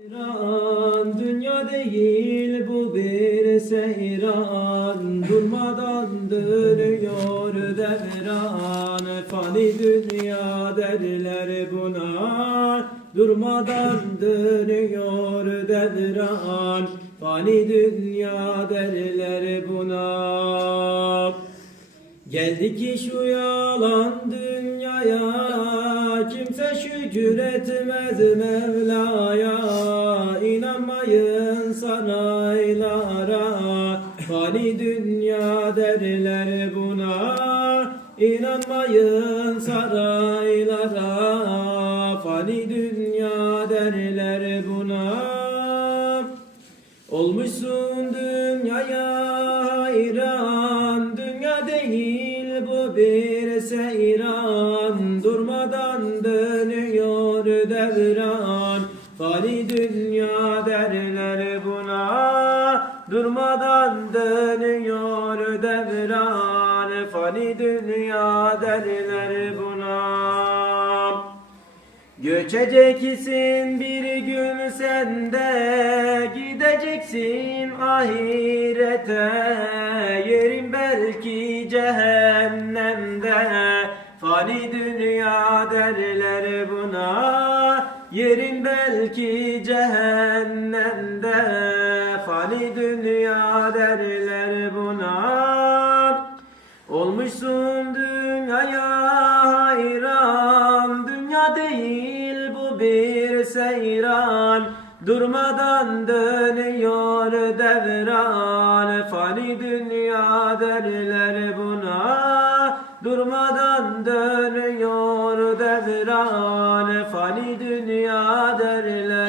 Seyran dünya değil bu bir seyran. Durmadan dönüyor devran Fani dünya derler buna. Durmadan dönüyor devran Fani dünya derler buna Geldi ki şu yalan dünyaya Kimse şükür etmez Mevla'ya. İnanmayın saraylara Fani dünya derler buna. İnanmayın saraylara Fani dünya derler buna. Olmuşsun dünyaya hayran bir seyran Durmadan dönüyor devran. Fani dünya derler buna Durmadan dönüyor devran. Fani dünya derler buna. Göçeceksin bir gün sen de gideceksin ahirete. Yerin belki cehennemde Fani dünya derler buna Yerin belki cehennemde. Fani dünya derler buna Olmuşsun dünyaya hayran. Dünya değil bu bir seyran Durmadan dönüyor devran. Fani dünya derler buna Durmadan dönüyor devran fani dünya derler.